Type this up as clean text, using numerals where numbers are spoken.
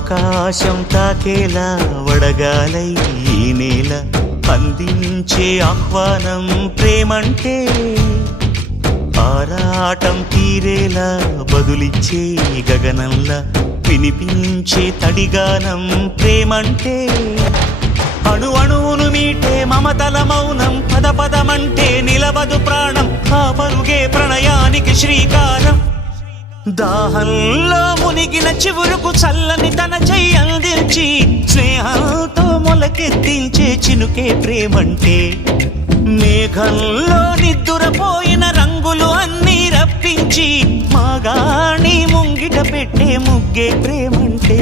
ఆకాశం తాకేలా వడగాలై ఈ నేల అందించే ఆహ్వానం ప్రేమంటే, ఆరాటం తీరేలా బదులిచ్చే గగనంలా వినిపించే తడిగానం ప్రేమంటే, అణు అణువును మీటే మమతల మౌనం పద పదమంటే నిలవదు ప్రాణం, ఆ పరుగే ప్రణయానికి శ్రీకారం. దాహంలో మునిగిన చివురుకు చల్లని తన చెయ్యి అందించి స్నేహంతో మొలకెత్తించే చినుకే ప్రేమంటే, మేఘంలో నిద్దురపోయిన రంగులు అన్నీ రప్పించి మాగాణి ముంగిట పెట్టే ముగ్గే ప్రేమంటే.